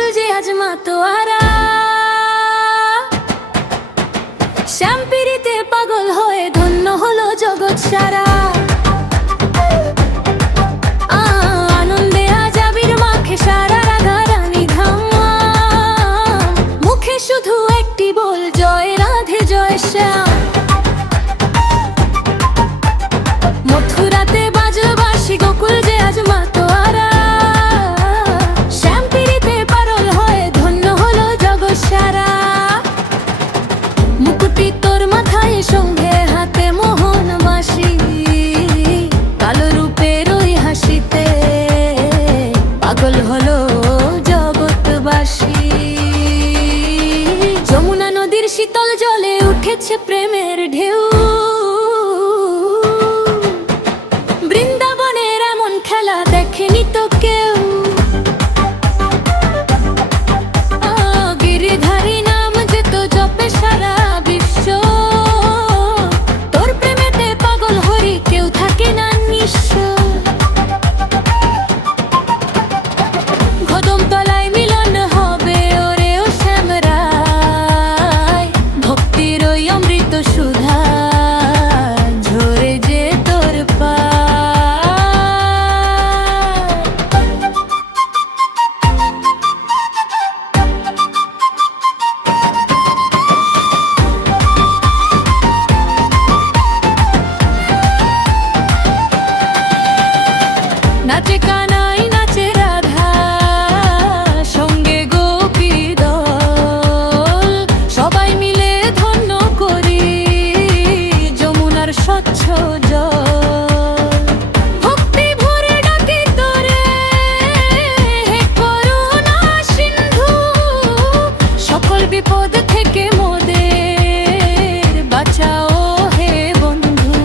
গোকুল যে আজ মাতোয়ারা, শ্যামপিরিতে পাগল হয়ে ধন্য হলো জগৎ সারা। আনন্দে আজ আবির মাখে সারা রাধারানী ধাম, মুখে শুধু একটি বল, জয় রাধে জয় শ্যাম। মথুরাতে বাজলো বাঁশি, গোকুল যে আজ মাতোয়ারা, শ্যামপিরিতে পাগল হয়ে ধন্য হলো জগৎ সারা। মুকুটি তোর মাথায়, সঙ্গে হাতে মোহন বাঁশি, কালো রূপের ওই হাসিতে পাগল হলো জগৎবাসী। যমুনা নদীর শীতল জলে উঠেছে প্রেমের ঢেউ, বৃন্দাবনের এমন খেলা দেখেনি তো কেউ। গিরিধারী নাম যে তো জপে সারা বিশ্ব, তোর প্রেমেতে পাগল হরি কেউ থাকে না নিঃস্ব। কদমতলায় মিলন হবে ওরে ও শ্যামরায়, ভক্তির ওই অমৃত সুধা ঝরে যে তোর পায়। নাচে কানাই নাচে রাধা, সঙ্গে গোপী দল, সবাই মিলে ধন্য করি যমুনার স্বচ্ছ জল। ভক্তি ভরে ডাকি তোরে, হে করুণা সিন্ধু, সকল বিপদ থেকে মোদের বাঁচাও হে বন্ধু।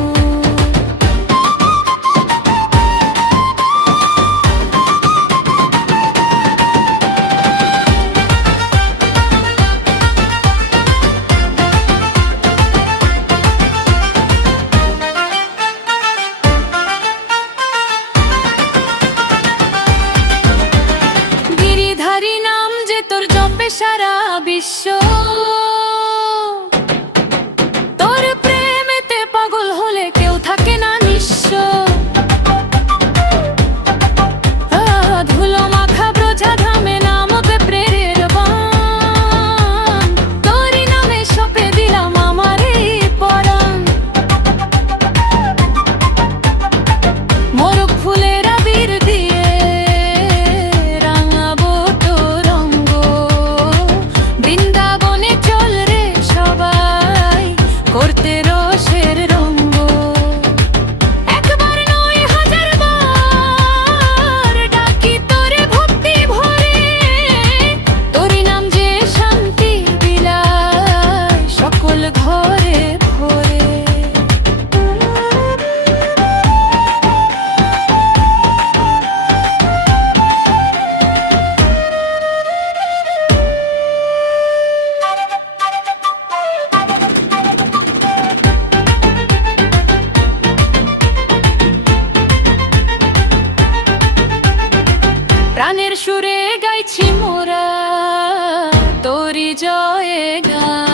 গিরিধারী নাম যে তোর জপে সারা বিশ্ব, তোর প্রেমেতে পাগল হলে কেউ থাকে না নিঃস্ব। ধুলো মাখা ব্রজা ধামে নামবে প্রেরের বান, তোরই নামে সপে দিলাম আমার এই পরাণ। মোরগ ফুলের আবির দিয়ে রাঙাবো তোর অঙ্গ, বৃন্দাবনে চল রে সবাই করতে রসের রঙ্গ। একবার নয় হাজার বার ডাকি তোরে ভক্তি ভরে, তোরই নাম যে শান্তি বিলায় সকল ঘরে ভরে। প্রাণের সুরে গাইছি মোরা তোরি জয়ে গান।